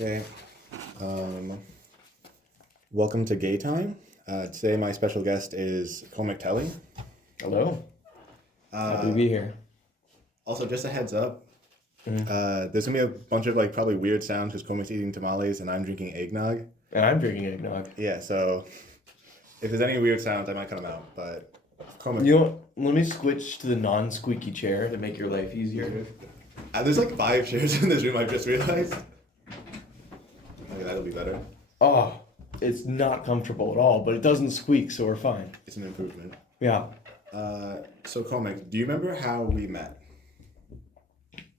Okay. Um, Welcome to Gay Time. Today my special guest is Cormac and I. Hello. Happy to be here. Also, just a heads up, Mhm. there's gonna be a bunch of like probably weird sounds because Cormac's eating tamales and I'm drinking eggnog. And I'm drinking eggnog. Yeah, so if there's any weird sounds, I might cut them out. But Cormac, You know what? Let me switch to the non-squeaky chair to make your life easier. there's like 5 chairs in this room. I just realized. Okay, that'll be better. Oh, it's not comfortable at all, but it doesn't squeak, so we're fine. It's an improvement. Yeah. So Cormac, do you remember how we met?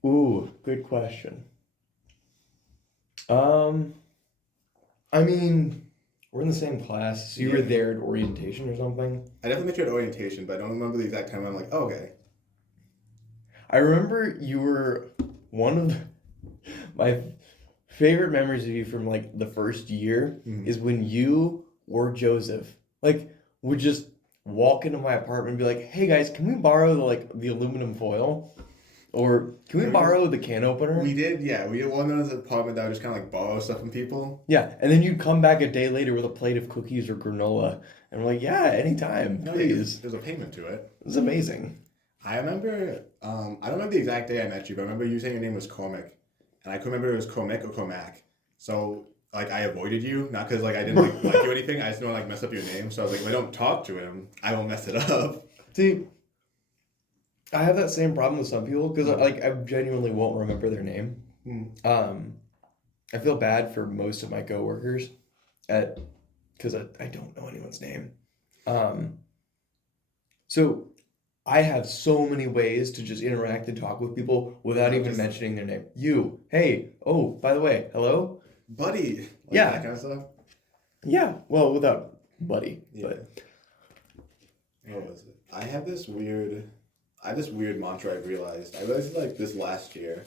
Ooh, good question. I mean, we're in the same class, so you were there at orientation or something? I definitely met you at orientation, but I don't remember the exact time. I'm like, oh, okay. I remember you were one of my favorite memories of you from like the first year is when you or Joseph would just walk into my apartment and be like, "Hey guys, can we borrow the aluminum foil? Or can we borrow the can opener?" We did, yeah. We had one of those apartment that would just kind of like borrow stuff from people. Yeah, and then you'd come back a day later with a plate of cookies or granola, and we're like, "Yeah, anytime, No, please." there's a payment to it. It was amazing. I remember, I don't remember the exact day I met you, but I remember you saying your name was Cormac. And I couldn't remember if it was Cormac or Cormac. So, like, I avoided you, not because, like, I didn't like you or anything. I just don't want to, like, mess up your name. So I was like, if I don't talk to him, I won't mess it up. See, I have that same problem with some people because I genuinely won't remember their name. I feel bad for most of my coworkers because I don't know anyone's name. So I have so many ways to just interact and talk with people without even mentioning their name. You, hey, oh, by the way, hello? Buddy. Like, Yeah. that kind of stuff. Yeah, well, without buddy, Yeah. but What was it? I have this weird mantra I realized it, like, this last year,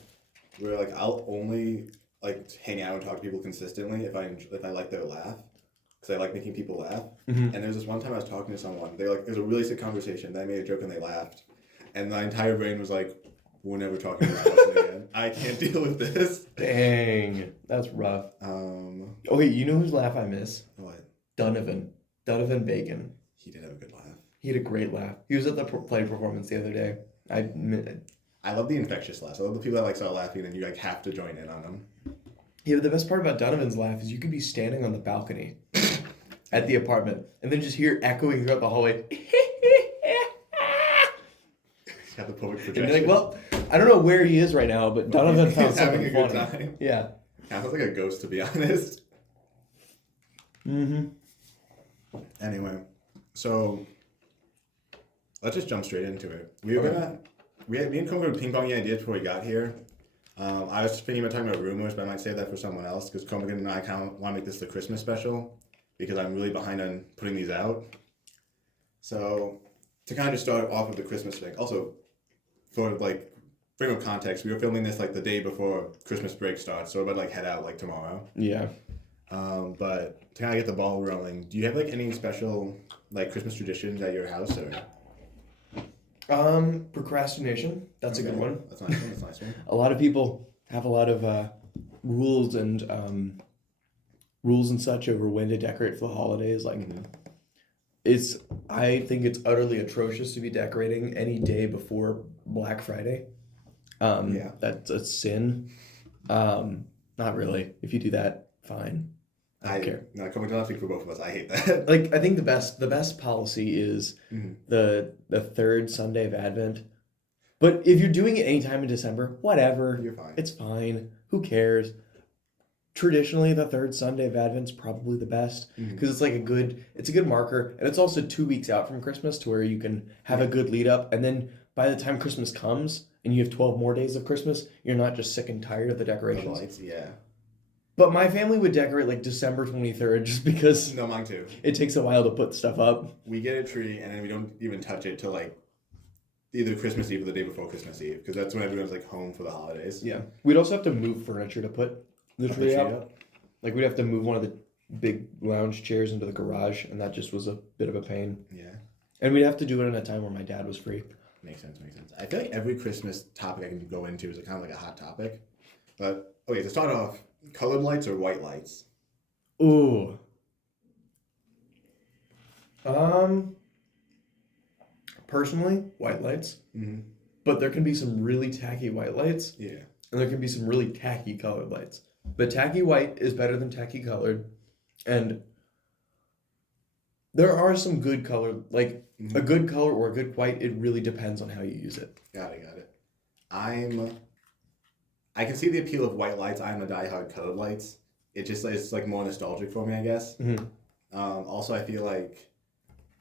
where, like, I'll only, like, hang out and talk to people consistently if I like their laugh. Because I like making people laugh. And there was this one time I was talking to someone. It was a really sick conversation. Then I made a joke and they laughed. And my entire brain was like, we're never talking to this person again. I can't deal with this. dang, that's rough. Okay, you know whose laugh I miss? What? Donovan Bacon. He did have a good laugh. He had a great laugh. He was at the play performance the other day. I love the infectious laughs. I love the people that like start laughing and you like have to join in on them. Yeah, but the best part about Donovan's laugh is you could be standing on the balcony at the apartment and then just hear echoing throughout the hallway. He's got the perfect And projection. you're like, well, I don't know where he is right now, but Donovan found He's having something a good funny. time. Yeah. Sounds like a ghost, to be honest. Anyway, so let's just jump straight into it. Me and Cole were ping-ponging ideas before we got here. I was thinking about talking about rumors, but I might save that for someone else because Cormac and I kind of want to make this the Christmas special because I'm really behind on putting these out. So to kind of just start off with the Christmas thing, also for like frame of context, we were filming this like the day before Christmas break starts, so we're about to like head out like tomorrow. Yeah. But to kind of get the ball rolling, do you have like any special like Christmas traditions at your house or? Procrastination. That's a good one. That's a nice one. That's a nice one. A lot of people have a lot of rules and such over when to decorate for the holidays. Like, I think it's utterly atrocious to be decorating any day before Black Friday. Yeah. That's a sin. Not really. If you do that, fine. I don't care. No, Cormac, don't speak for both of us. I hate that. Like, I think the best policy is the third Sunday of Advent. But if you're doing it anytime in December, whatever. You're fine. It's fine. Who cares? Traditionally, the third Sunday of Advent's probably the best because it's like it's a good marker, and it's also 2 weeks out from Christmas to where you can have a good lead up, and then by the time Christmas comes and you have 12 more days of Christmas, you're not just sick and tired of the decorations. The lights, yeah. But my family would decorate like December 23rd just because No, mine too. it takes a while to put stuff up. We get a tree and then we don't even touch it till like either Christmas Eve or the day before Christmas Eve because that's when everyone's like home for the holidays. Yeah. We'd also have to move furniture to put the tree up. Like we'd have to move one of the big lounge chairs into the garage, and that just was a bit of a pain. Yeah. And we'd have to do it in a time where my dad was free. Makes sense. I feel like every Christmas topic I can go into is kind of like a hot topic. But okay, to start off, colored lights or white lights? Ooh. Personally, white lights. Mm-hmm. But there can be some really tacky white lights. Yeah. And there can be some really tacky colored lights. But tacky white is better than tacky colored. And there are some good color, like a good color or a good white, it really depends on how you use it. Got it. I can see the appeal of white lights. I'm a diehard colored lights. It's like more nostalgic for me, I guess. Mm-hmm. Also, I feel like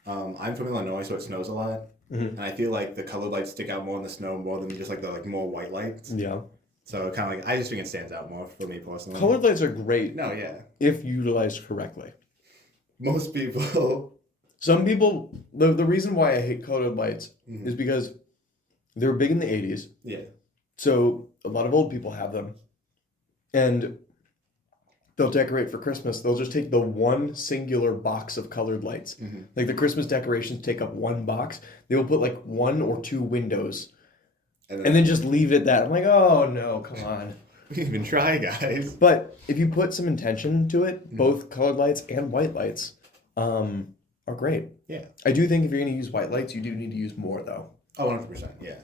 I'm from Illinois, so it snows a lot. Mm-hmm. And I feel like the colored lights stick out more in the snow more than just like the more white lights. Yeah. So kind of like I just think it stands out more for me personally. Colored lights are great. No, yeah. If utilized correctly. Most people. Some people, the reason why I hate colored lights is because they were big in the 80s. Yeah. So a lot of old people have them. And they'll decorate for Christmas. They'll just take the one singular box of colored lights. Mm-hmm. Like the Christmas decorations take up one box. They will put like 1 or 2 windows. And then just leave it at that. I'm like, oh no, come on. We didn't even try, guys. But if you put some intention to it, both colored lights and white lights are great. Yeah. I do think if you're going to use white lights, you do need to use more though. Oh, 100%, yeah.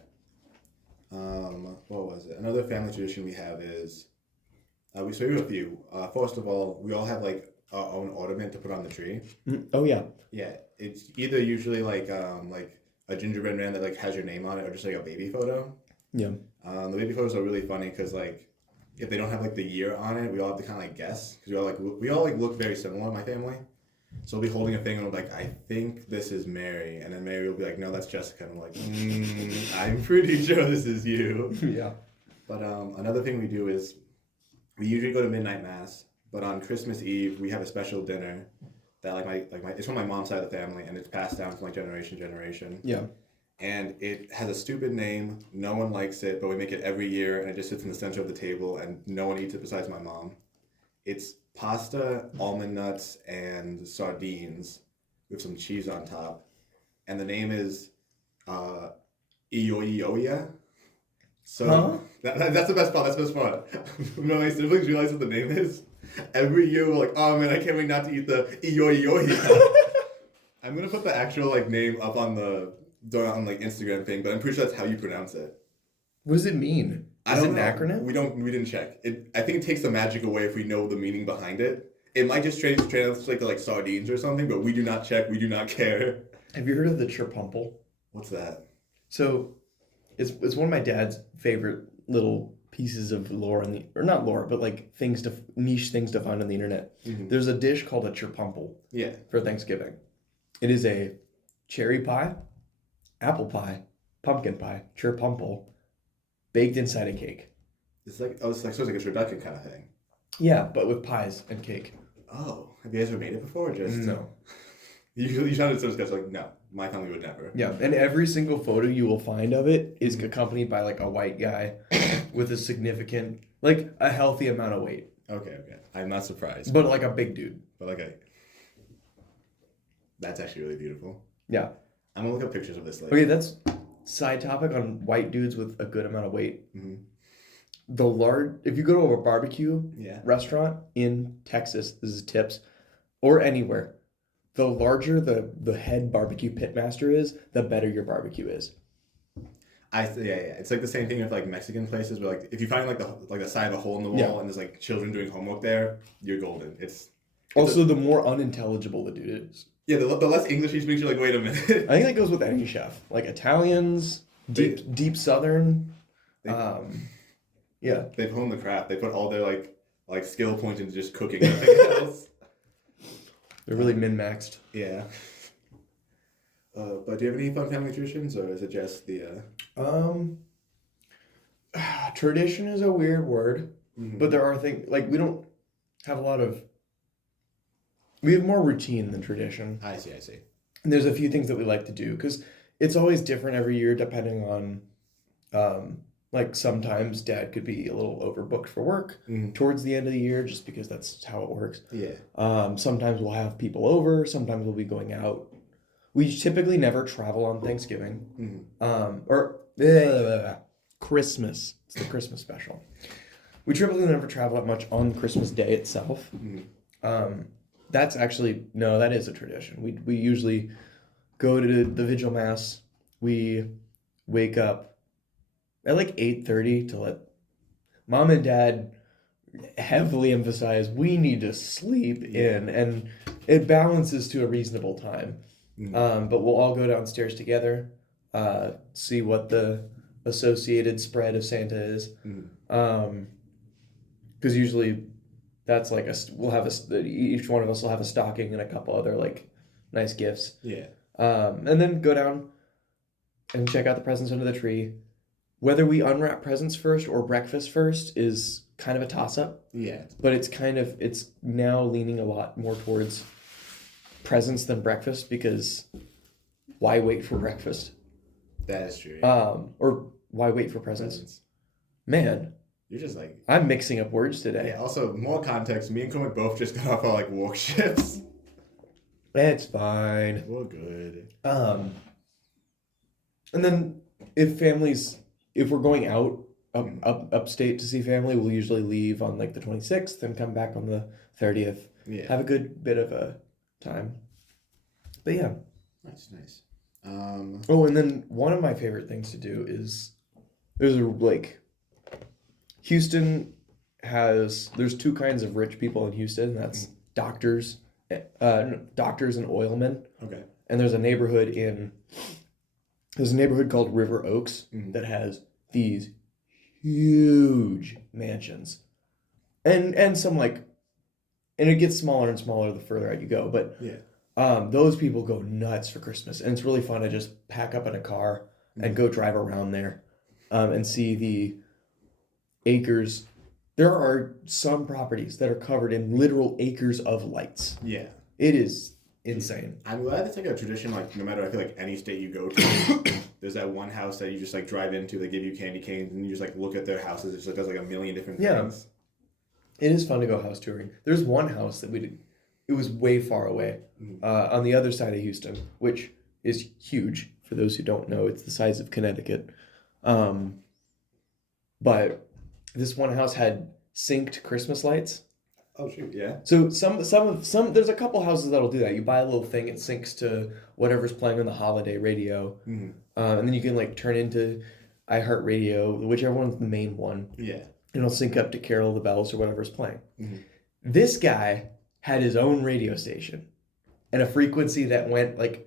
What was it? Another family tradition we have is, we have a few. First of all, we all have like our own ornament to put on the tree. Oh yeah. Yeah, it's either usually like a gingerbread man that like has your name on it, or just like a baby photo. Yeah. The baby photos are really funny because like if they don't have like the year on it, we all have to kind of like guess because we all look very similar in my family. So we'll be holding a thing and we'll be like, I think this is Mary, and then Mary will be like, no, that's Jessica. And I'm like, I'm pretty sure this is you. Yeah. But another thing we do is we usually go to midnight mass, but on Christmas Eve we have a special dinner that it's from my mom's side of the family, and it's passed down from like generation to generation. Yeah. And it has a stupid name. No one likes it, but we make it every year, and it just sits in the center of the table, and no one eats it besides my mom. It's pasta, almond nuts, and sardines with some cheese on top. And the name is Ioioia. So that's the best part. That's the best part. When my siblings realize what the name is, every year we're like, oh man, I can't wait not to eat the Ioioia. I'm gonna put the actual like name up on the like Instagram thing, but I'm pretty sure that's how you pronounce it. What does it mean? Is it an acronym? We didn't check. I think it takes the magic away if we know the meaning behind it. It might just translate to like sardines or something, but we do not check. We do not care. Have you heard of the chirpumple? What's that? So, it's one of my dad's favorite little pieces of lore or not lore, but like niche things to find on the internet. Mm-hmm. There's a dish called a chirpumple. Yeah. For Thanksgiving. It is a cherry pie, apple pie, pumpkin pie, chirpumple, baked inside a cake. It's like so it's like a turducken kind of thing. Yeah, but with pies and cake. Oh, have you guys ever made it before? Or just no. You sounded so disgusted. Like, no, my family would never. Yeah, and every single photo you will find of it is accompanied by like a white guy with a significant, like a healthy amount of weight. Okay. I'm not surprised. But like a big dude. But like that's actually really beautiful. Yeah. I'm gonna look up pictures of this later. Okay, that's side topic on white dudes with a good amount of weight. Mm-hmm. If you go to a barbecue restaurant in Texas, this is tips, or anywhere, the larger the head barbecue pitmaster is, the better your barbecue is. Yeah. It's like the same thing with like Mexican places where like if you find like the side of a hole in the wall and there's like children doing homework there, you're golden. It's also the more unintelligible the dude is. Yeah, the less English he speaks, you're like, wait a minute. I think that goes with any chef, like Italians, deep Southern. Yeah, they've honed the craft. They put all their like skill points into just cooking. Nothing else. They're really min-maxed. Yeah. But do you have any fun family traditions, or is it just the? Tradition is a weird word, but there are things like we don't have a lot of. We have more routine than tradition. I see. And there's a few things that we like to do because it's always different every year depending on, like sometimes Dad could be a little overbooked for work towards the end of the year just because that's how it works. Yeah. Sometimes we'll have people over. Sometimes we'll be going out. We typically never travel on Thanksgiving. Or Christmas. It's the Christmas special. We typically never travel that much on Christmas Day itself. That's actually, no, that is a tradition. We usually go to the Vigil Mass. We wake up at like 8:30 to let Mom and Dad heavily emphasize we need to sleep in, and it balances to a reasonable time. But we'll all go downstairs together, see what the associated spread of Santa is. Because usually that's like each one of us will have a stocking and a couple other like nice gifts. Yeah. And then go down and check out the presents under the tree. Whether we unwrap presents first or breakfast first is kind of a toss-up. Yeah. But it's now leaning a lot more towards presents than breakfast, because why wait for breakfast? That is true. Or why wait for presents? Man. You're just like... I'm mixing up words today. Yeah, also, more context. Me and Cormac both just got off our, like, work shifts. It's fine. We're good. And then if we're going out upstate to see family, we'll usually leave on like the 26th and come back on the 30th. Yeah. Have a good bit of a time. But yeah. Nice. Oh, and then one of my favorite things to do is Houston there's two kinds of rich people in Houston. That's doctors and oilmen. Okay. And there's a neighborhood called River Oaks that has these huge mansions, and some and it gets smaller and smaller the further out you go. But those people go nuts for Christmas, and it's really fun to just pack up in a car and go drive around there, and see the acres. There are some properties that are covered in literal acres of lights. Yeah. It is insane. I'm glad it's like a tradition, like no matter I feel like any state you go to, there's that one house that you just like drive into, they give you candy canes, and you just like look at their houses. It just like does like a million different things. It is fun to go house touring. There's one house that it was way far away, on the other side of Houston, which is huge. For those who don't know, it's the size of Connecticut. But this one house had synced Christmas lights. Oh shoot, yeah. So some there's a couple houses that'll do that. You buy a little thing, it syncs to whatever's playing on the holiday radio, and then you can like turn into iHeartRadio, whichever one's the main one. Yeah. And it'll sync up to Carol of the Bells or whatever's playing. This guy had his own radio station, and a frequency that went like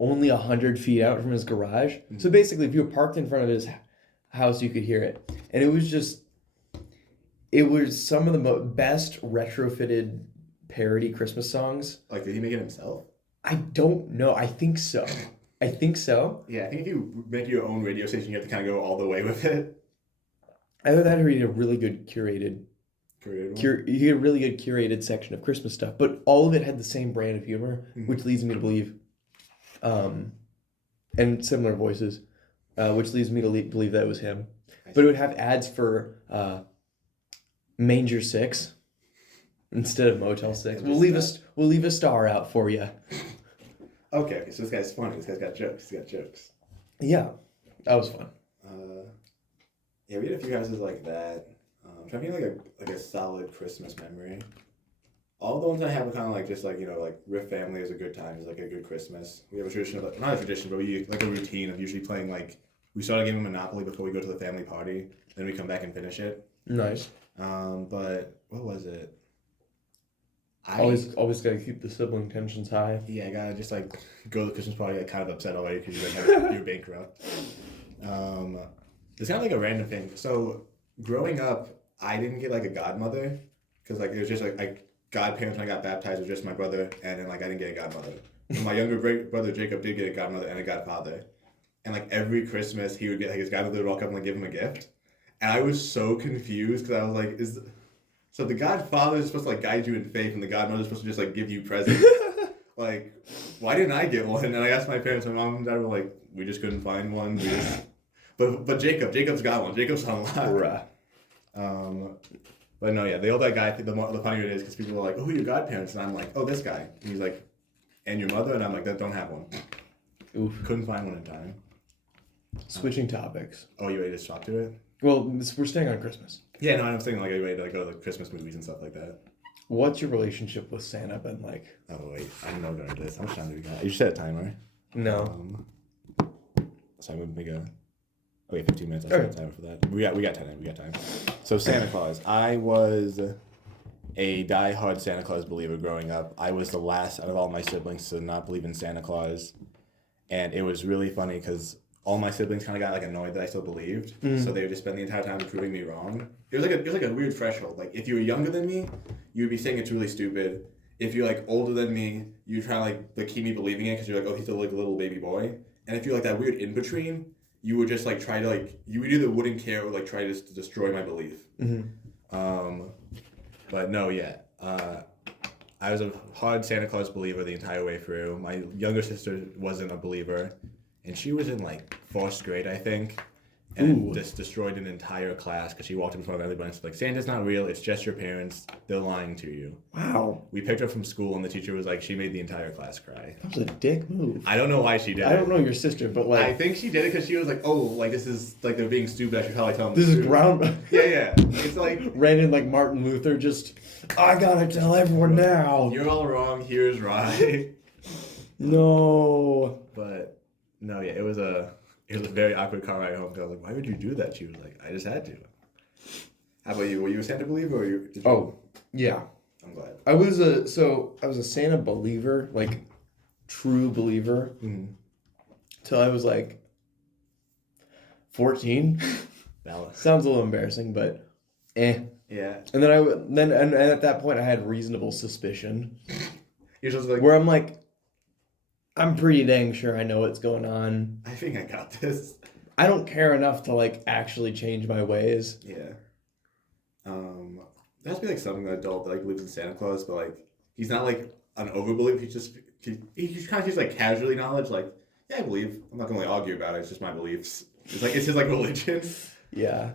only 100 feet out from his garage. So basically, if you were parked in front of his house, you could hear it, and it was some of the best retrofitted parody Christmas songs. Like, did he make it himself? I don't know. I think so. Yeah, I think if you make your own radio station, you have to kind of go all the way with it. Either that, or he had a really good curated section of Christmas stuff, but all of it had the same brand of humor, which leads me to believe, and similar voices, which leads me to believe that it was him. But it would have ads for Manger 6 instead of Motel 6. We'll leave a star out for you. Okay, so this guy's funny. This guy's got jokes. Yeah, that was fun. Yeah, we had a few houses like that. I'm trying to think like a solid Christmas memory. All the ones I have are kind of like just like, like with family is a good time. It's like a good Christmas. We have a tradition of not a tradition, but we like a routine of usually playing like we start a game of Monopoly before we go to the family party. Then we come back and finish it. Nice. But what was it? Always gotta keep the sibling tensions high. Yeah, I gotta just like go to the Christmas party like kind of upset already because you're bankrupt. It's kind of like a random thing. So growing up, I didn't get like a godmother because like it was just like godparents when I got baptized was just my brother, and then like I didn't get a godmother. And my younger brother Jacob did get a godmother and a godfather, and like every Christmas he would get like his godmother would walk up and like give him a gift, and I was so confused because I was like, so the godfather is supposed to like guide you in faith, and the godmother is supposed to just like give you presents. Like, why didn't I get one? And I asked my parents, my mom and dad were like, we just couldn't find one. But Jacob's got one. Jacob's on lock. But no, yeah, the older guy, the funnier it is because people are like, oh, who are your godparents? And I'm like, oh, this guy. And he's like, and your mother? And I'm like, that don't have one. Oof. Couldn't find one in time. Switching topics. Oh, you ready to swap to it? Well, we're staying on Christmas. Yeah, no, I'm saying like everybody to like go to the Christmas movies and stuff like that. What's your relationship with Santa been like? Oh wait, I don't know going to this. How much time do we got? You set a timer. No. So I'm gonna make a. Okay, 15 minutes. I'll set a timer for that. We got time. We got time. So Santa Claus. I was a die-hard Santa Claus believer growing up. I was the last out of all my siblings to not believe in Santa Claus, and it was really funny because all my siblings kind of got like annoyed that I still believed, so they would just spend the entire time proving me wrong. It was like a weird threshold. Like if you were younger than me, you would be saying it's really stupid. If you're like older than me, you try to like keep me believing it because you're like, oh, he's still like a little baby boy. And if you're like that weird in between, you would just like try to like you would either wouldn't care or like try to destroy my belief. But no, yeah. I was a hard Santa Claus believer the entire way through. My younger sister wasn't a believer, and she was in like 4th grade, I think, and just destroyed an entire class because she walked in front of everybody and said, like, Santa's not real, it's just your parents, they're lying to you. Wow. We picked her up from school, and the teacher was like, she made the entire class cry. That was a dick move. I don't know why she did it. I don't know your sister, but like... I think she did it because she was like, oh, like, this is, like, they're being stupid, I should probably tell them This the is truth. ground... Yeah. It's like... Ran in like Martin Luther, just... I gotta tell everyone now. You're all wrong, here's right. No. But, no, yeah, it was a very awkward car ride home. I was like, why would you do that? She was like, I just had to. How about you? Were you a Santa believer or did you? Oh, yeah. I'm glad. I was a Santa believer, like true believer, till I was like 14. Sounds a little embarrassing, but eh. Yeah. And then and at that point I had reasonable suspicion. You're just like, where I'm like, I'm pretty dang sure I know what's going on. I think I got this. I don't care enough to like actually change my ways. Yeah. There has to be like some adult that like believes in Santa Claus, but like he's not like an overbelief. He's kind of just like casually knowledge. Like, yeah, I believe. I'm not gonna like argue about it. It's just my beliefs. It's his like religion. Yeah.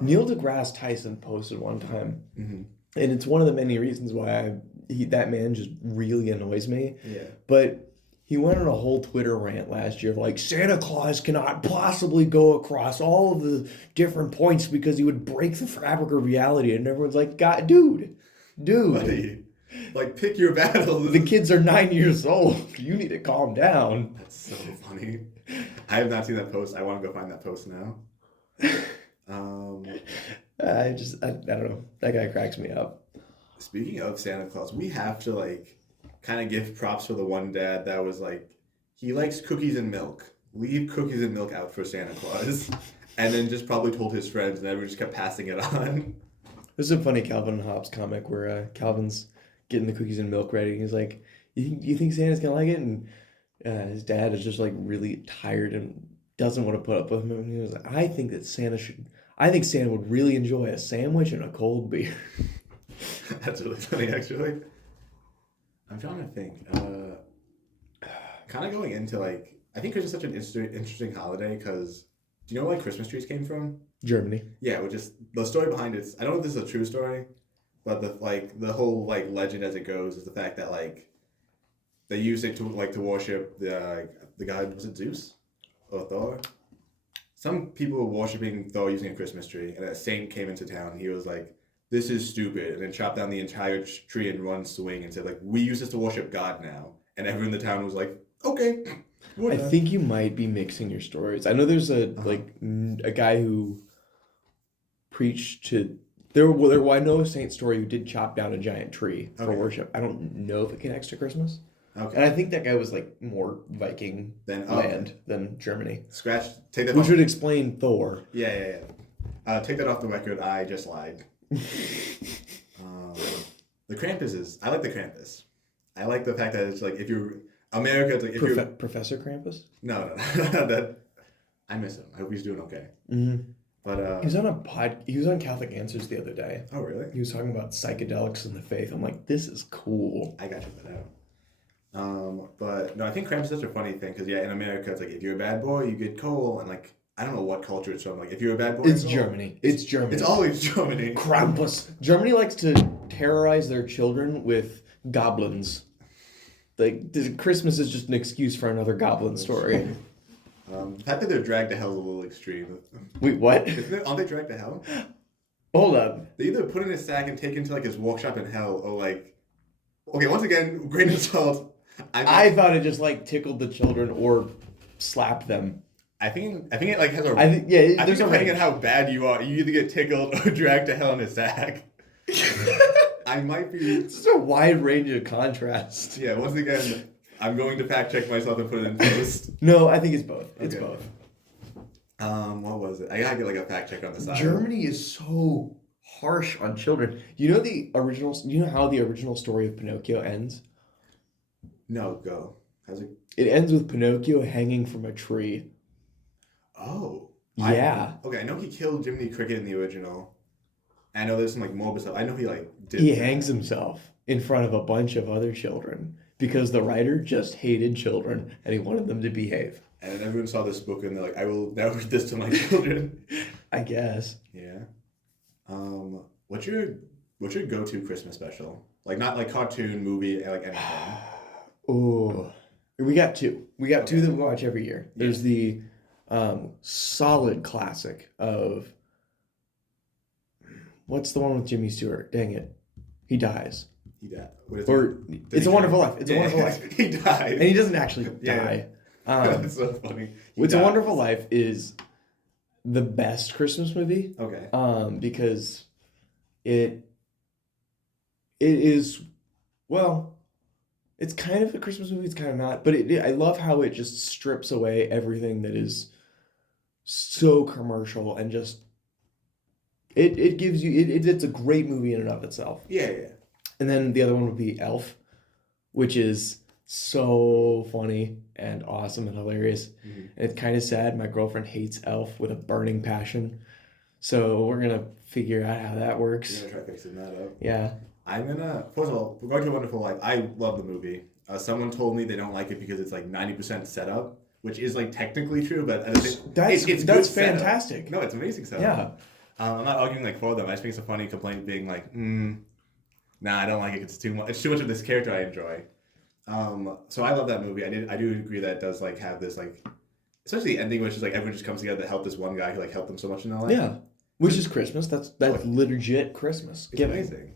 Neil deGrasse Tyson posted one time, and it's one of the many reasons why that man just really annoys me. Yeah. But he went on a whole Twitter rant last year of like, Santa Claus cannot possibly go across all of the different points because he would break the fabric of reality. And everyone's like, God, dude. Buddy, like, pick your battles. The kids are 9 years old. You need to calm down. That's so funny. I have not seen that post. I want to go find that post now. I don't know. That guy cracks me up. Speaking of Santa Claus, we have to like kind of give props for the one dad that was like, he likes cookies and milk. Leave cookies and milk out for Santa Claus. And then just probably told his friends and everyone just kept passing it on. There's a funny Calvin and Hobbes comic where Calvin's getting the cookies and milk ready. He's like, you think Santa's gonna like it? And his dad is just like really tired and doesn't want to put up with him. And he was like, I think Santa would really enjoy a sandwich and a cold beer. That's really funny, actually. I'm trying to think. Kind of going into like, I think Christmas is such an interesting holiday because do you know where like Christmas trees came from? Germany. Yeah, which is the story behind it. I don't know if this is a true story, but the whole like legend as it goes is the fact that like they used it to worship the god, was it Zeus or Thor? Some people were worshiping Thor using a Christmas tree, and a saint came into town. And he was like, "This is stupid," and then chopped down the entire tree in one swing and said, "Like, we use this to worship God now." And everyone in the town was like, "Okay." I think you might be mixing your stories. I know there's a guy who preached to I know a saint story who did chop down a giant tree for worship. I don't know if it connects to Christmas. Okay. And I think that guy was like more Viking land than Germany. Take that. Which would explain Thor. Yeah. Take that off the record. I just lied. The Krampus I like the Krampus. I like the fact that it's like if you're America, it's like if you're Professor Krampus. No, that I miss him. I hope he's doing okay. Mm-hmm. But he was on Catholic Answers the other day. Oh really? He was talking about psychedelics and the faith. I'm like, this is cool. I got to check that out. But no, I think Krampus is such a funny thing because in America it's like if you're a bad boy you get coal, and like I don't know what culture it's from. Like if you're a bad boy, it's Germany. It's Germany. It's always Germany. Krampus. Germany likes to terrorize their children with goblins. Like Christmas is just an excuse for another goblin story. The fact that they're dragged to hell is a little extreme. Wait, what? Aren't they dragged to hell? Hold up. They either put in a sack and take into like his workshop in hell, or like, okay, once again, grain of salt. I thought it just like tickled the children or slapped them. I think it like has a. I think yeah. I There's think a depending range. on how bad you are, you either get tickled or dragged to hell in a sack. I might be. It's just a wide range of contrast. Yeah. Once again, I'm going to fact check myself and put it in post. No, I think it's both. It's Okay. both. What was it? I gotta get like a fact check on the side. Germany is so harsh on children. You know the original. You know how the original story of Pinocchio ends? No, go. How's it? It ends with Pinocchio hanging from a tree. Oh. Yeah. Okay, I know he killed Jiminy Cricket in the original. I know there's some like Morbus stuff. I know he like did. He hangs himself in front of a bunch of other children because the writer just hated children and he wanted them to behave. And everyone saw this book and they're like, I will now read this to my children. I guess. Yeah. What's your go-to Christmas special? Like not like cartoon, movie, like anything. Oh, we got two. We got two that we watch every year. There's the solid classic of what's the one with Jimmy Stewart? Dang it, he dies. He died. What is Or it? It's a Wonderful Life. It's a Wonderful Life, He died. and he doesn't actually Yeah. die. That's so funny. He It's a died. Wonderful Life is the best Christmas movie. Okay. Because it is, well, it's kind of a Christmas movie, it's kind of not, but I love how it just strips away everything that is so commercial and just it gives you it's a great movie in and of itself. Yeah. And then the other one would be Elf, which is so funny and awesome and hilarious. Mm-hmm. And it's kind of sad. My girlfriend hates Elf with a burning passion. So we're going to figure out how that works. You're gonna try fixing that up. Yeah. First of all, we're going to a Wonderful Life. I love the movie. Someone told me they don't like it because it's like 90% setup, which is like technically true, but That's good that's setup. fantastic. No, it's amazing setup. Yeah. I'm not arguing like for them. I just think it's a funny complaint being like, nah, I don't like it. It's too much. It's too much of this character I enjoy. So I love that movie. I do agree that it does like have this like, especially the ending, which is like everyone just comes together to help this one guy who like helped them so much in their life. Yeah. Which is Christmas. That's legit Christmas. It's amazing.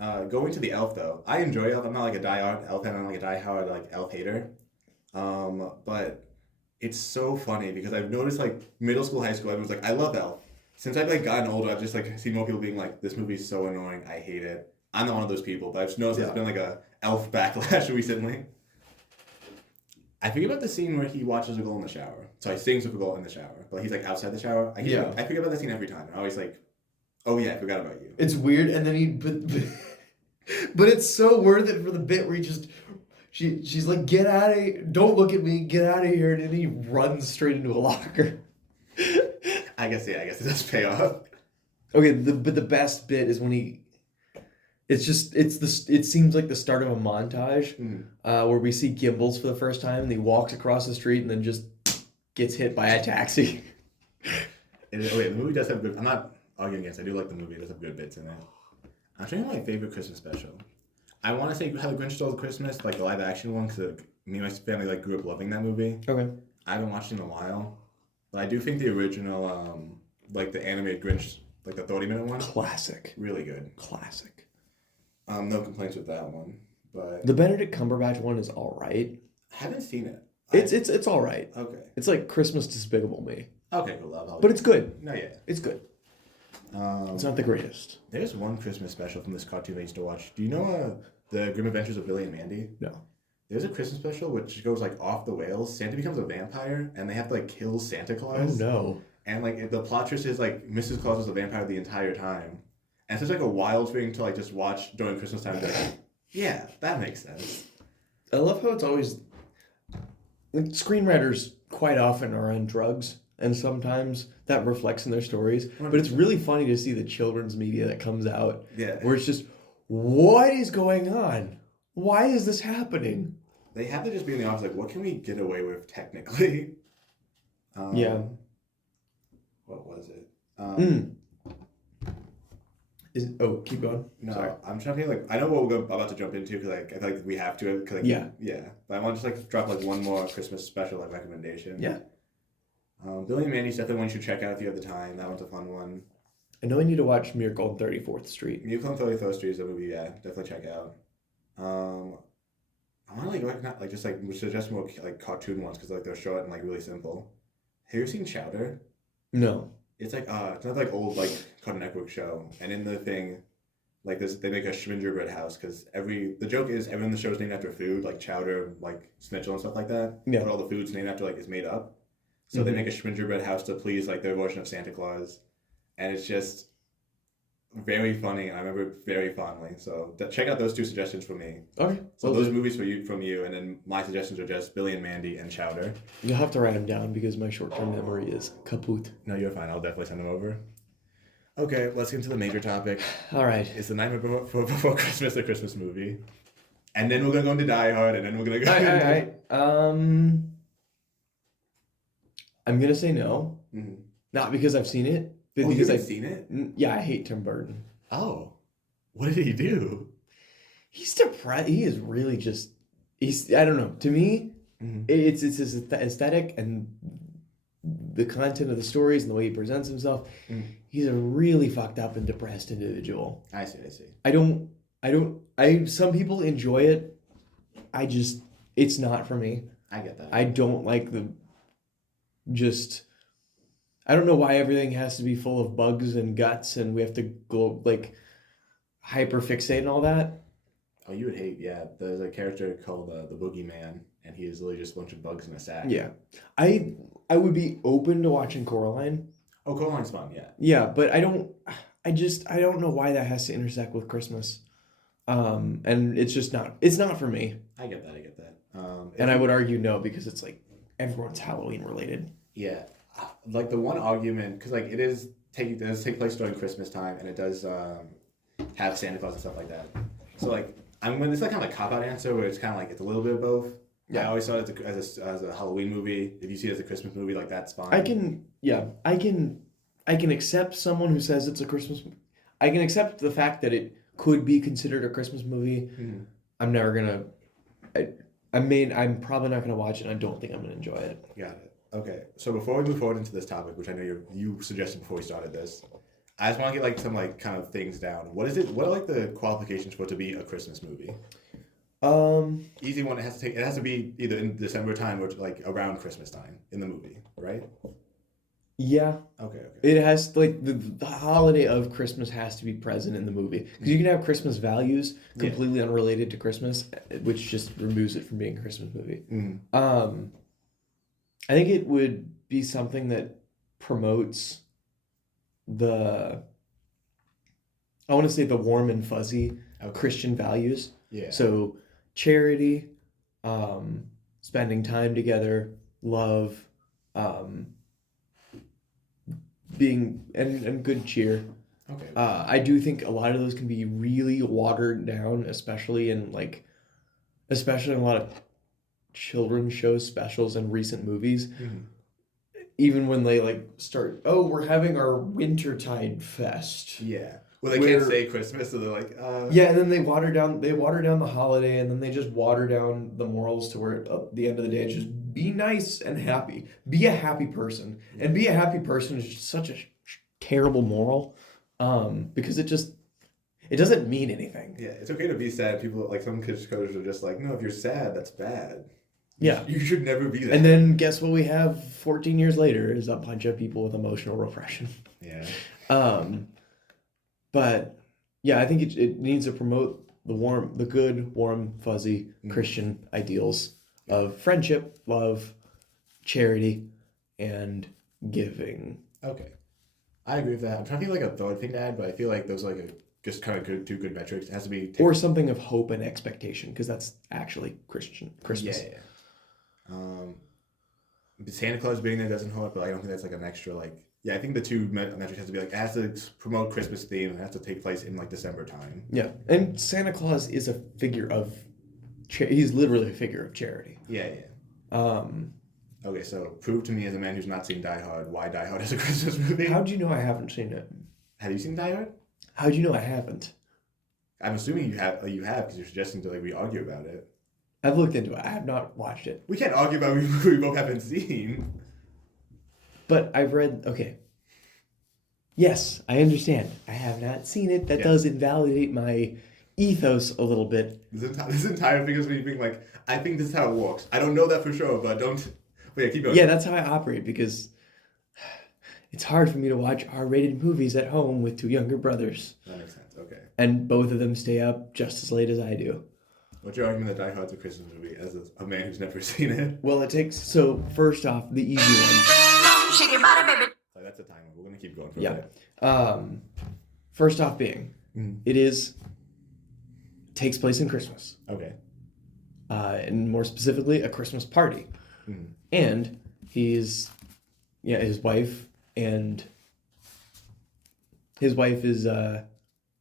Going to the Elf though, I enjoy Elf. I'm not like a diehard Elf fan. I'm like a diehard like Elf hater. But it's so funny because I've noticed like middle school, high school, everyone's like, I love Elf. Since I've like gotten older, I've just like seen more people being like, this movie's so annoying. I hate it. I'm not one of those people, but I've just noticed there's been like a Elf backlash recently. I forget about the scene where he watches a girl in the shower. So he sings with a girl in the shower, but he's like outside the shower. I forget about that scene every time. I'm always like, oh yeah, I forgot about you. It's weird, and then but it's so worth it for the bit where she's like, get out of here, don't look at me, get out of here, and then he runs straight into a locker. I guess it does pay off. Okay, but the best bit is when it seems like the start of a montage where we see Gimbals for the first time, and he walks across the street and then just gets hit by a taxi. The movie does have good. I'm not arguing against. I do like the movie. It does have good bits in it. I'm trying to my favorite Christmas special. I want to say How the Grinch Stole Christmas, like the live action one, because me and my family like grew up loving that movie. Okay. I haven't watched it in a while, but I do think the original, like the animated Grinch, like the 30-minute one, Classic. really good. Classic. No complaints with that one, but The Benedict Cumberbatch one is all right. I haven't seen it. It's all right. Okay. It's like Christmas Despicable Me, Okay, cool. Love. but it's good. No, yeah. It's good. It's not the greatest. There's one Christmas special from this cartoon I used to watch. Do you know the Grim Adventures of Billy and Mandy? No. There's a Christmas special which goes like off the rails. Santa becomes a vampire, and they have to like kill Santa Oh Claus. no. And like the plot twist is like Mrs. Claus was a vampire the entire time, and it's just like a wild thing to like just watch during Christmas time. Like, yeah, that makes sense. I love how it's always like screenwriters quite often are on drugs, and sometimes that reflects in their stories. But it's really funny to see the children's media that comes out, Yeah. where it's just, what is going on? Why is this happening? They have to just be in the office like, what can we get away with technically? Yeah. What was it? Keep going. No, Sorry. I'm trying to think, like, I know what we're about to jump into because like I feel like we have to. Cause, like, Yeah. Yeah. But I want to just like drop like one more Christmas special like recommendation. Yeah. Billy and Mandy's definitely one you should check out if you have the time. That one's a fun one. I know I need to watch Miracle on 34th Street. Miracle on 34th Street is a movie, yeah, definitely check out. I want to not like just like suggest more like cartoon ones because like they're short and like really simple. Have you ever seen Chowder? No. It's like it's another like old like Cartoon Network show, and in the thing, like this, they make a gingerbread house because the joke is everyone in the show is named after food, like chowder, like schnitzel and stuff like that. Yeah. But all the food's named after like is made up. So they make a gingerbread house to please like their version of Santa Claus, and it's just very funny. And I remember it very fondly. So check out those two suggestions from me. Okay. So those movies from you, and then my suggestions are just Billy and Mandy and Chowder. You'll have to write them down because my short-term memory is kaput. No, you're fine. I'll definitely send them over. Okay, let's get into the major topic. All right. It's The Nightmare Before Christmas, a Christmas movie. And then we're going to go into Die Hard, and then we're going to go into... I'm going to say no. Mm-hmm. Not because I've seen it, but because I've seen it? Yeah, I hate Tim Burton. Oh. What did he do? He's depressed. He is really just... I don't know. To me, it's his aesthetic and the content of the stories and the way he presents himself. He's a really fucked up and depressed individual. I see. Some people enjoy it. It's not for me. I get that. I don't like I don't know why everything has to be full of bugs and guts and we have to go like hyper fixate and all that. Oh, you would hate, yeah. There's a character called the Boogeyman, and he is literally just a bunch of bugs in a sack. Yeah. I would be open to watching Coraline. Oh, Coraline's fun, yeah. Yeah, but I don't know why that has to intersect with Christmas. And it's not for me. I get that. And I would argue no, because it's like everyone's Halloween related. Yeah. Like the one argument, because like it does take place during Christmas time, and it does have Santa Claus and stuff like that. So like, it's like kind of a cop-out answer where it's kind of like it's a little bit of both. Yeah. I always saw it as a Halloween movie. If you see it as a Christmas movie, like that's fine. I can accept someone who says it's a Christmas movie. I can accept the fact that it could be considered a Christmas movie. Mm-hmm. I'm never gonna. I'm probably not gonna watch it. And I don't think I'm gonna enjoy it. Got it. Okay. So before we move forward into this topic, which I know you suggested before we started this, I just want to get like some like kind of things down. What are like the qualifications for it to be a Christmas movie? Easy one. It has to be either in December time or like around Christmas time in the movie, right? Yeah. Okay. It has like the holiday of Christmas has to be present in the movie because you can have Christmas values completely unrelated to Christmas, which just removes it from being a Christmas movie. Mm-hmm. I think it would be something that promotes the warm and fuzzy Christian values. Yeah. So charity, spending time together, love, being and good cheer. Okay. I do think a lot of those can be really watered down, especially in a lot of children's shows, specials, and recent movies. Mm-hmm. Even when they like start, we're having our Wintertide Fest. Yeah. Well, they can't say Christmas, so they're like, Yeah, and then they water down the holiday, and then they just water down the morals to where at the end of the day, it's just be nice and happy. Be a happy person. And be a happy person is just such a terrible moral, because it doesn't mean anything. Yeah, it's okay to be sad. People, like some kids coaches are just like, no, if you're sad, that's bad. Yeah. You should never be that. And then guess what we have 14 years later is a bunch of people with emotional repression. Yeah. But yeah, I think it needs to promote the good, warm, fuzzy Christian ideals of friendship, love, charity, and giving. Okay. I agree with that. I'm trying to think like a third thing to add, but I feel like those are like just kind of two good metrics. It has to be... Or something of hope and expectation, because that's actually Christmas. Yeah. Santa Claus being there doesn't help, but I don't think that's like an extra like... Yeah, I think the two metrics has to be like, it has to promote Christmas theme, and it has to take place in like December time. Yeah, and Santa Claus is a figure of... he's literally a figure of charity. Yeah. Okay, so prove to me as a man who's not seen Die Hard why Die Hard is a Christmas movie. How'd you know I haven't seen it? Have you seen Die Hard? How'd you know I haven't? I'm assuming you have because you're suggesting to like we argue about it. I've looked into it. I have not watched it. We can't argue about what we both haven't seen. But I've read. Okay. Yes, I understand. I have not seen it. That does invalidate my ethos a little bit. This entire thing is me being like, I think this is how it works. I don't know that for sure, but don't. But yeah, keep going. Yeah, that's how I operate because it's hard for me to watch R-rated movies at home with two younger brothers. That makes sense. Okay. And both of them stay up just as late as I do. What's your argument that Die Hard's a Christmas movie as a man who's never seen it? Well, it takes... So, first off, the easy one. Shake your body, baby. Like, that's a timer. We're going to keep going for a bit. First off being, it takes place in Christmas. Okay. And more specifically, a Christmas party. And his wife is,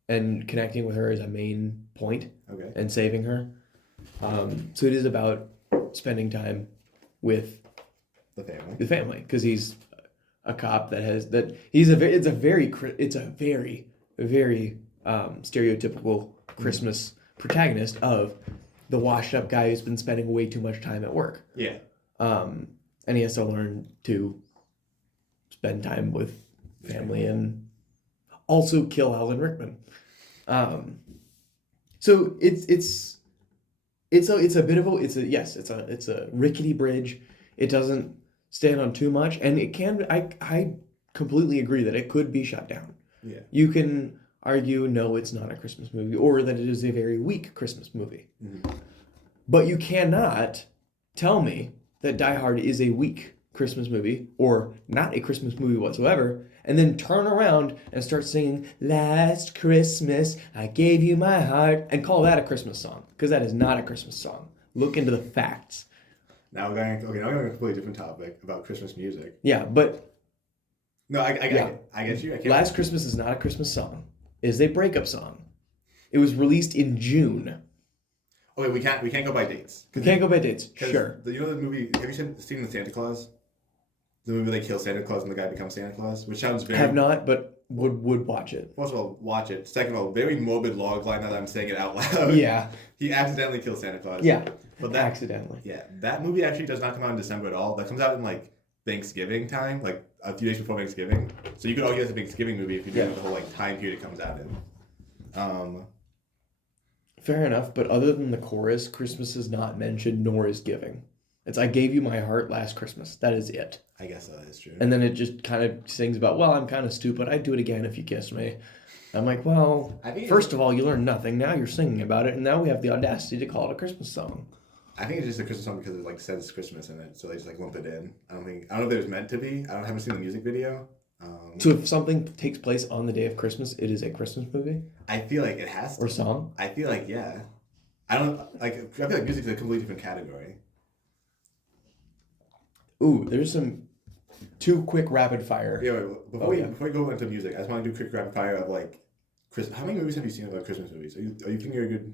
and connecting with her is a main point. Okay. And saving her. So it is about spending time with The family. because he's a cop it's a very stereotypical Christmas protagonist of the washed up guy who's been spending way too much time at work. Yeah. And he has to learn to spend time with family and also kill Alan Rickman. So it's a rickety bridge. It doesn't stand on too much, and it can. I completely agree that it could be shut down. Yeah. You can argue no, it's not a Christmas movie, or that it is a very weak Christmas movie. But you cannot tell me that Die Hard is a weak Christmas movie or not a Christmas movie whatsoever, and then turn around and start singing "Last Christmas I Gave You My Heart" and call that a Christmas song, because that is not a Christmas song. Look into the facts. Now we're going to a completely different topic about Christmas music. Yeah, but No, I get you. I can't. Last Christmas is not a Christmas song. It is a breakup song. It was released in June. Okay, we can't go by dates. We can't go by dates. Sure. You know the movie? Have you seen the Santa Claus? The movie they kill Santa Claus and the guy becomes Santa Claus, which sounds very. Have not, but would watch it. First of all, watch it. Second of all, very morbid log line now that I'm saying it out loud. Yeah. He accidentally kills Santa Claus. Yeah. But that Accidentally. Yeah, that movie actually does not come out in December at all. That comes out in like Thanksgiving time, like a few days before Thanksgiving. So you could argue it's a Thanksgiving movie if you do the whole like time period it comes out in. Fair enough, but other than the chorus, Christmas is not mentioned, nor is giving. It's "I gave you my heart last Christmas." That is it. I guess that is true. And then it just kind of sings about, well, I'm kind of stupid. I'd do it again if you kissed me. I'm like, well, first of all, you learned nothing. Now you're singing about it, and now we have the audacity to call it a Christmas song. I think it's just a Christmas song because it like says Christmas in it, so they just like lump it in. I don't know if it was meant to be. Haven't seen the music video. So if something takes place on the day of Christmas, it is a Christmas movie? I feel like it has to. Or song? I feel like, yeah. I feel like music's a completely different category. Ooh, there's some two quick rapid fire. Yeah, wait, before we go into music, I just want to do a quick rapid fire of like How many movies have you seen about Christmas movies? Are you thinking you're a good,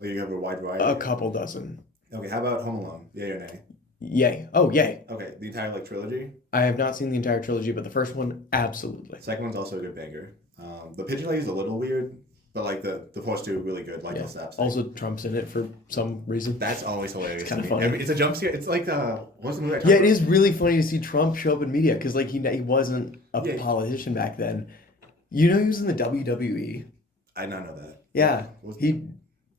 like you have a wide variety? A couple dozen. Okay, how about Home Alone? Yay or nay? Yay. Oh, yay. Okay, the entire like trilogy? I have not seen the entire trilogy, but the first one, absolutely. Second one's also a good banger. The Pigeon Lady is a little weird, but like the first two are really good. Like the snaps. Also, Trump's in it for some reason. That's always hilarious. It's kind of funny. It's a jump scare. It's like what's the movie? Yeah, it is really funny to see Trump show up in media because like he wasn't a politician back then. You know, he was in the WWE. I did not know that. Yeah, he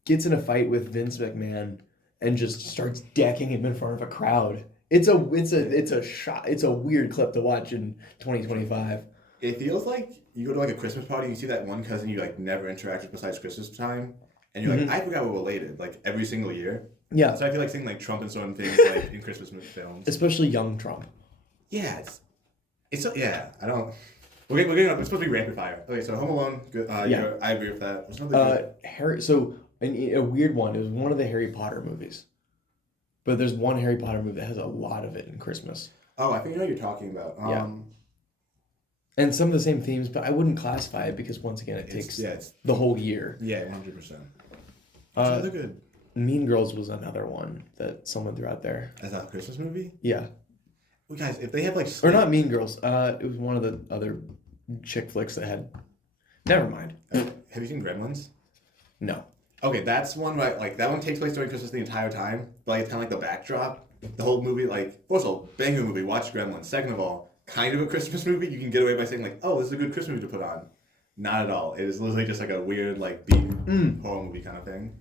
gets in a fight with Vince McMahon and just starts decking him in front of a crowd. It's a weird clip to watch in 2025. It feels like you go to like a Christmas party and you see that one cousin you like never interact with besides Christmas time, and you're like, I forgot we're related, like every single year. Yeah. So I feel like seeing like Trump and certain things like in Christmas films, especially young Trump. Yeah, it's I don't. We're getting up. It's supposed to be rapid fire. Okay, so Home Alone. Good. Yeah, I agree with that. What's another Harry. So a weird one. It was one of the Harry Potter movies, but there's one Harry Potter movie that has a lot of it in Christmas. Oh, I think I know what you're talking about. Yeah. And some of the same themes, but I wouldn't classify it because once again, it takes the whole year. Yeah, 100%. Another good. Mean Girls was another one that someone threw out there. As a Christmas movie? Yeah. Well, guys, if they have like... Or not Mean Girls. It was one of the other chick flicks that had... Never mind. Have you seen Gremlins? No. Okay, that's one where, like, that one takes place during Christmas the entire time. But like, it's kind of like the backdrop. The whole movie, like... First of all, banger movie. Watch Gremlins. Second of all, kind of a Christmas movie, you can get away by saying like, oh, this is a good Christmas movie to put on. Not at all. It is literally just like a weird like B horror movie kind of thing.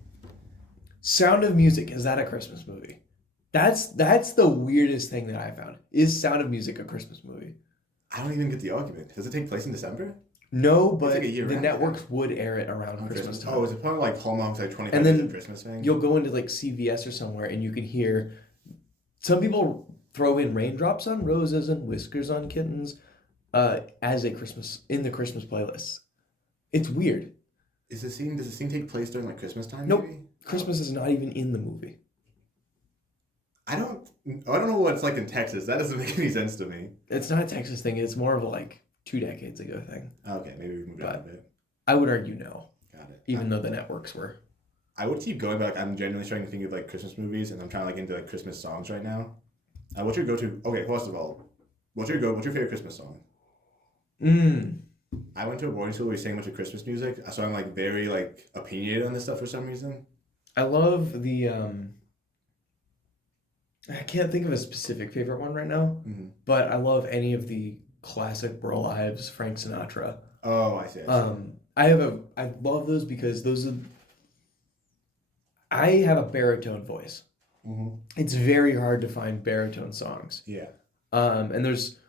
Sound of Music, is that a Christmas movie? That's the weirdest thing that I found. Is Sound of Music a Christmas movie? I don't even get the argument. Does it take place in December? No, but like a year the round networks would air it around Christmas time. Oh, is it probably like Hallmark's like 25 And then years of Christmas thing? You'll go into like CVS or somewhere and you can hear some people throw in Raindrops on Roses and Whiskers on Kittens as a Christmas in the Christmas playlists. It's weird. Does the scene take place during like Christmas time? Nope. Maybe? Christmas is not even in the movie. I don't know what it's like in Texas. That doesn't make any sense to me. It's not a Texas thing. It's more of a like 2 decades ago thing. Okay, maybe we moved on a bit. I would argue no. Got it. Even though the networks were. I would keep going, but like, I'm genuinely trying to think of like Christmas movies, and I'm trying to like into like Christmas songs right now. What's your go-to? Okay, first of all, what's your favorite Christmas song? I went to a boarding school where we sang a bunch of Christmas music, so I'm like very like opinionated on this stuff for some reason. I love the I can't think of a specific favorite one right now, but I love any of the classic Burl Ives, Frank Sinatra. Oh, I see. I love those because I have a baritone voice. It's very hard to find baritone songs. Yeah. And there's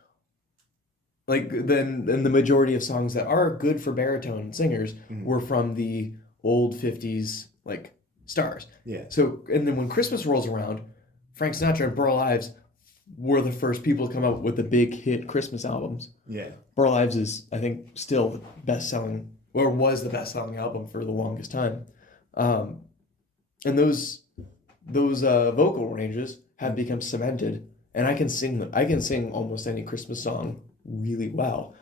like then the majority of songs that are good for baritone singers were from the old 50s like stars. Yeah. So and then when Christmas rolls around, Frank Sinatra and Burl Ives were the first people to come out with the big hit Christmas albums. Yeah. Burl Ives is, I think, still the best-selling, or was the best-selling album for the longest time. And those vocal ranges have become cemented, and I can sing them. I can sing almost any Christmas song really well.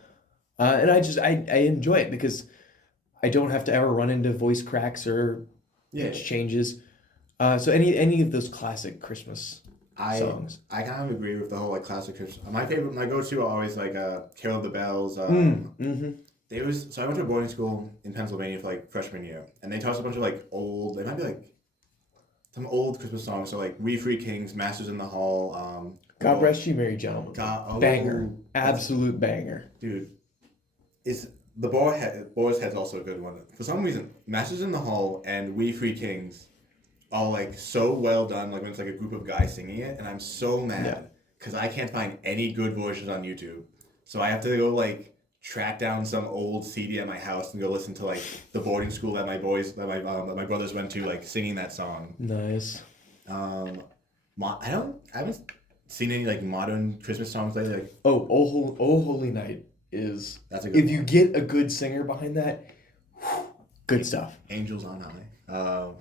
And I enjoy it because I don't have to ever run into voice cracks or pitch changes. So any of those classic Christmas songs. I kind of agree with the whole like classic Christmas. My go-to are always like Carol of the Bells. So I went to a boarding school in Pennsylvania for like freshman year, and they taught us a bunch of like old. They might be like some old Christmas songs. So like We Three Kings, Masters in the Hall. God Rest You Merry Gentlemen. Banger, absolute banger, dude. Is the Boar's Head's also a good one. For some reason, Masters in the Hall and We Three Kings are like so well done, like when it's like a group of guys singing it, and I'm so mad because I can't find any good versions on YouTube. So I have to go like track down some old CD at my house and go listen to like the boarding school that my brothers went to, like singing that song. Nice. I haven't seen any like modern Christmas songs lately. Like Oh Holy Night is. That's a good one. You get a good singer behind that, good stuff. Angels on High.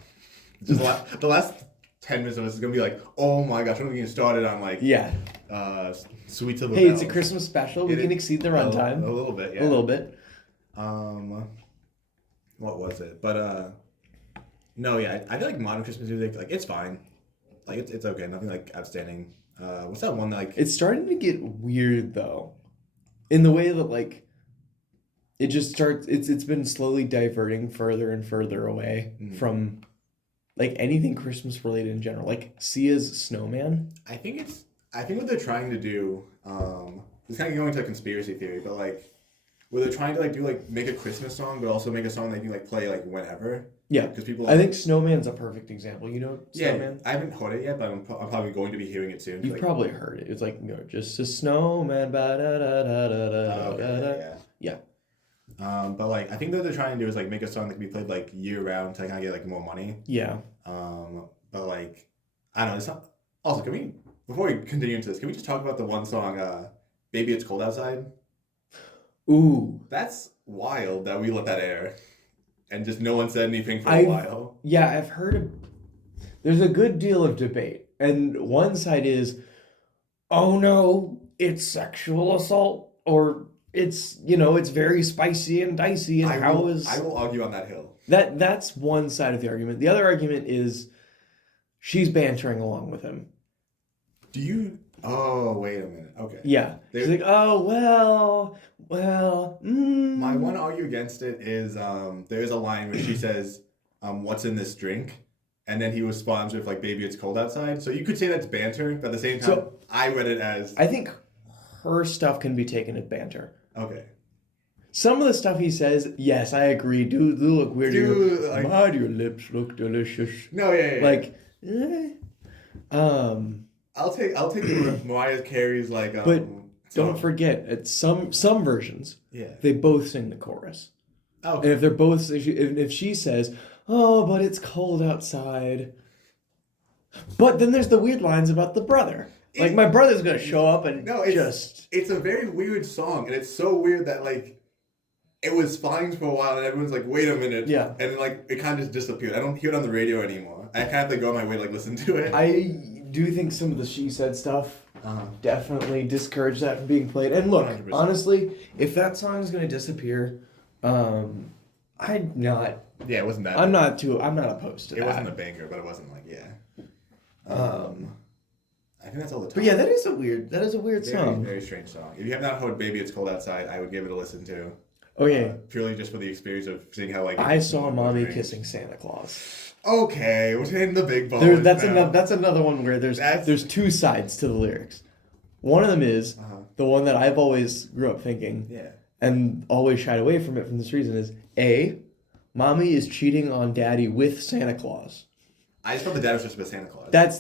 Just the last 10 minutes of this is gonna be like, oh my gosh, when are we getting started on like Sweet to the Hey, Bells. it's a Christmas special. We can exceed the runtime. A little bit, yeah. A little bit. What was it? But no, yeah, I feel like modern Christmas music, like it's fine. Like it's okay, nothing like outstanding. What's that one that, like It's starting to get weird though. In the way that like it just starts it's been slowly diverting further and further away from like anything Christmas related in general. Like Sia's Snowman. I think what they're trying to do, it's kind of going to a conspiracy theory, but like where they're trying to like do like make a Christmas song, but also make a song that you can like play like whenever. Yeah, because people. I think Snowman's a perfect example. You know Snowman? Yeah, I haven't heard it yet, but I'm probably going to be hearing it soon. You've probably heard it. It's like just a snowman. Ba da da da da da da. Yeah. But like I think what they're trying to do is like make a song that can be played like year round to kind of get like more money. Yeah. But like I don't know. It's not. Also, can we before we continue into this, can we just talk about the one song, "Baby It's Cold Outside"? Ooh. That's wild that we let that air, and just no one said anything for a while. Yeah, I've heard. There's a good deal of debate, and one side is, oh no, it's sexual assault, or it's it's very spicy and dicey, and I will argue on that hill. That's one side of the argument. The other argument is she's bantering along with him. Do you? Oh, wait a minute. Okay. Yeah. She's like, oh well. My one argue against it is there's a line where she says, "What's in this drink?" And then he responds with like, "Baby, it's cold outside." So you could say that's banter, but at the same time, I read it as I think her stuff can be taken as banter. Okay. Some of the stuff he says, yes, I agree. Do look weird. Dude, like, My, your lips look delicious. no, yeah. Like, I'll take Mariah Carey's like. But don't forget, at some versions, Yeah. they both sing the chorus. Oh. And if they're both, if she says, "Oh, but it's cold outside," but then there's the weird lines about the brother. Like, my brother's gonna show up and it's a very weird song, and it's so weird that like it was fine for a while, and everyone's like, "Wait a minute," Yeah, and then, like it kind of just disappeared. I don't hear it on the radio anymore. I kind of have to go on my way to like listen to it. I do think some of the She Said stuff definitely discouraged that from being played. And look, 100%. honestly, if that song is gonna disappear, I'm not. Yeah, it wasn't that. I'm not opposed to it that. It wasn't a banger, but it wasn't like I think that's all the time. But yeah, that is a weird song. Very strange song. If you have not heard "Baby It's Cold Outside," I would give it a listen to. Okay. Purely just for the experience of seeing how like. I saw Mommy kissing Santa Claus. Okay, we're hitting the big balls. That's another one where there's two sides to the lyrics. One of them is the one that I've always grew up thinking. Yeah. And always shied away from it from this reason is A, Mommy is cheating on Daddy with Santa Claus. I just thought the dad was just about Santa Claus. That's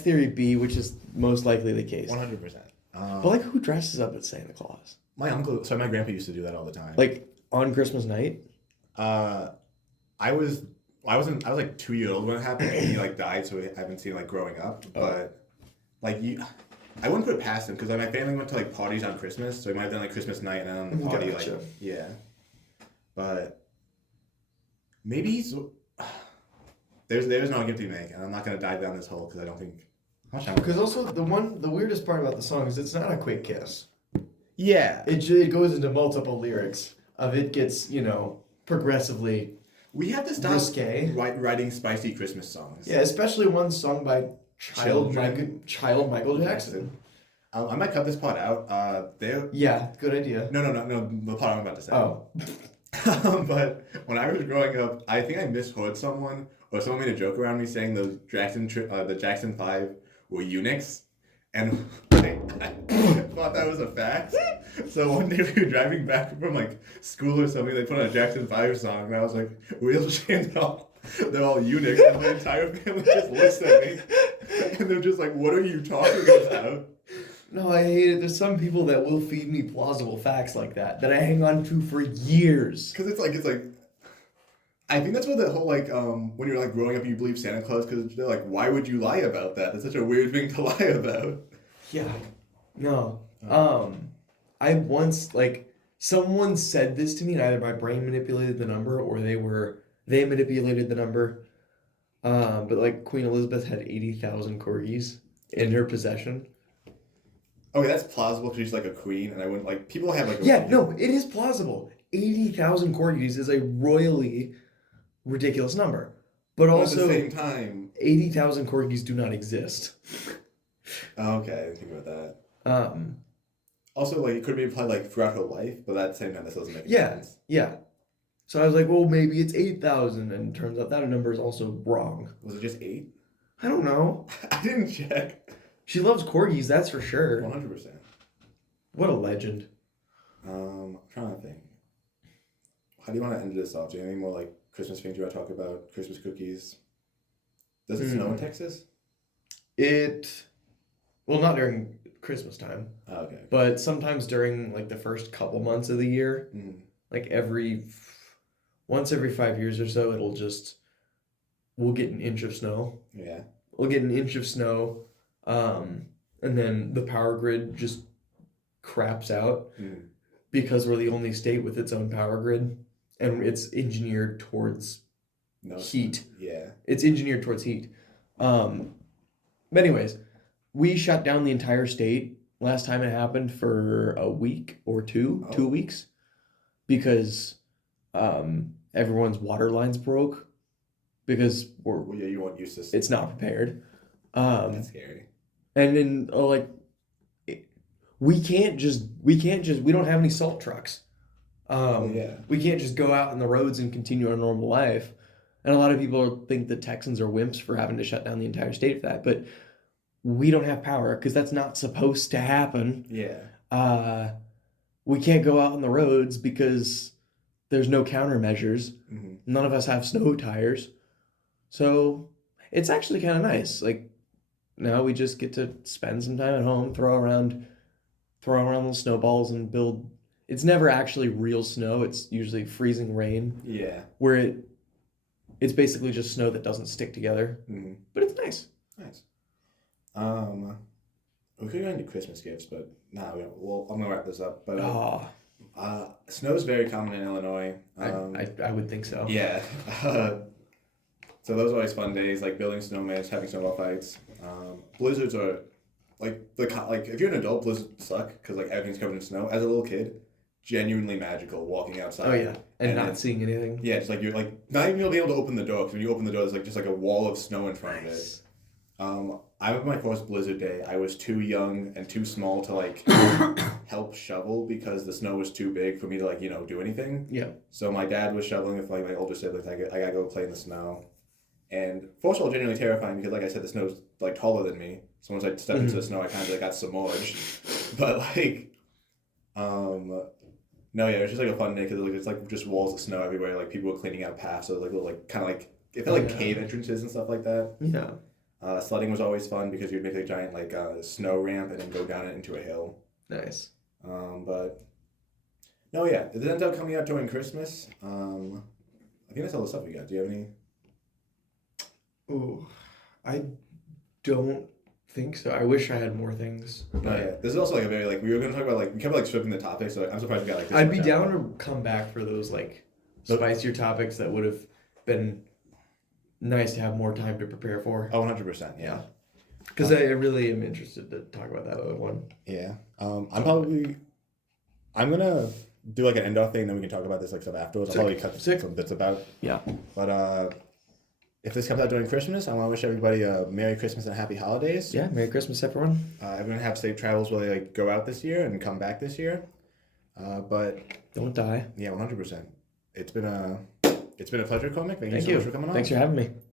theory B, which is most likely the case. 100%. But like, who dresses up as Santa Claus? My uncle, so my grandpa used to do that all the time. Like on Christmas night. I was like 2 years old when it happened. And he like died, so I haven't seen like growing up. But like I wouldn't put it past him because like my family went to like parties on Christmas, so we might have done like Christmas night and then on the party Gotcha. like yeah. But maybe he's there's no gift to make, and I'm not gonna dive down this hole because I don't think. Because also the weirdest part about the song is it's not a quick kiss. Yeah, it goes into multiple lyrics of it gets progressively. We have to stop risque. Writing spicy Christmas songs. Yeah, especially one sung by child Michael Jackson. I might cut this part out. Yeah, good idea. No. The part I'm about to say. Oh. But when I was growing up, I think I misheard someone, or someone made a joke around me saying the Jackson 5 were eunuchs, and I thought that was a fact. So one day we were driving back from like school or something, they put on a Jackson 5 song, and I was like, "Real shame, they're all eunuchs," and my entire family just looks at me, and they're just like, "What are you talking about?" No, I hate it. There's some people that will feed me plausible facts like that I hang on to for years. Because it's like, I think that's what the whole like when you're like growing up, you believe Santa Claus because they're like, why would you lie about that? That's such a weird thing to lie about. Yeah. No. I once someone said this to me, and either my brain manipulated the number or they manipulated the number. But like Queen Elizabeth had 80,000 corgis in her possession. Okay, that's plausible because she's like a queen, and I wouldn't like people have like. No, it is plausible. 80,000 corgis is a royally ridiculous number, but also at the same time, 80,000 corgis do not exist. Okay, I didn't think about that. Also, like it could be applied like throughout her life, but at the same time, this doesn't make sense. Yeah. So I was like, well, maybe it's 8,000, and it turns out that number is also wrong. Was it just 8? I don't know. I didn't check. She loves corgis, that's for sure. 100%. What a legend. I'm trying to think. How do you want to end this off? Do you have any more like Christmas things you want to talk about? Christmas cookies? Does it snow in Texas? Well, not during Christmas time. Oh, okay. But sometimes during like the first couple months of the year, like once every 5 years or so, we'll get an inch of snow. Yeah. We'll get an inch of snow. And then the power grid just craps out because we're the only state with its own power grid, and it's engineered towards heat. Yeah. It's engineered towards heat. But anyways, we shut down the entire state last time it happened for a week or 2 weeks, because everyone's water lines broke because you weren't used to. It's not prepared. That's scary. And then we don't have any salt trucks. We can't just go out on the roads and continue our normal life. And a lot of people think the Texans are wimps for having to shut down the entire state for that, but we don't have power because that's not supposed to happen. Yeah. we can't go out on the roads because there's no countermeasures. Mm-hmm. None of us have snow tires. So it's actually kind of nice. Like now we just get to spend some time at home, throw around little snowballs and build. It's never actually real snow. It's usually freezing rain Yeah. where it's basically just snow that doesn't stick together. Mm-hmm. But it's nice. Nice. We could go into Christmas gifts, but nah, we don't. Well, I'm gonna wrap this up. But snow is very common in Illinois. I would think so. Yeah. So those are always fun days, like building snowmen, having snowball fights. Blizzards are like if you're an adult, blizzards suck because like everything's covered in snow. As a little kid, genuinely magical walking outside. Oh yeah, and not then, seeing anything. Yeah, it's like you're like not even being able to open the door because when you open the door, there's like just like a wall of snow in front of it. I remember my first blizzard day. I was too young and too small to like help shovel because the snow was too big for me to like do anything. Yeah. So my dad was shoveling with like my older siblings. I gotta go play in the snow, and first of all, genuinely terrifying because like I said, the snow's like taller than me. So once I stepped into the snow, I kind of like got submerged. But like, no, yeah, it was just like a fun day because like it's like just walls of snow everywhere. Like people were cleaning out paths, so like little like kind of like it felt like cave entrances and stuff like that. Yeah. Sledding was always fun because you'd make a giant like snow ramp and then go down it into a hill. Nice. But no, yeah, it ends up coming out during Christmas. I think that's all the stuff we got. Do you have any? Ooh, I don't think so. I wish I had more things. No, yeah. This is also like a very like we were gonna talk about like we kept like flipping the topic, so I'm surprised we got like. This I'd be much down out. to come back for those like spicier topics that would have been nice to have more time to prepare for. Oh, 100%, yeah. Because I really am interested to talk about that other one. Yeah. I'm gonna do like an end off thing, then we can talk about this like stuff afterwards. I'll probably cut some bits about. Yeah. But if this comes out during Christmas, I want to wish everybody a Merry Christmas and Happy Holidays. Yeah. Merry Christmas, everyone. Everyone have safe travels while they like go out this year and come back this year. But don't die. Yeah, 100%. It's been a pleasure, Cormac. Thank you so you much for coming on. Thanks for having me.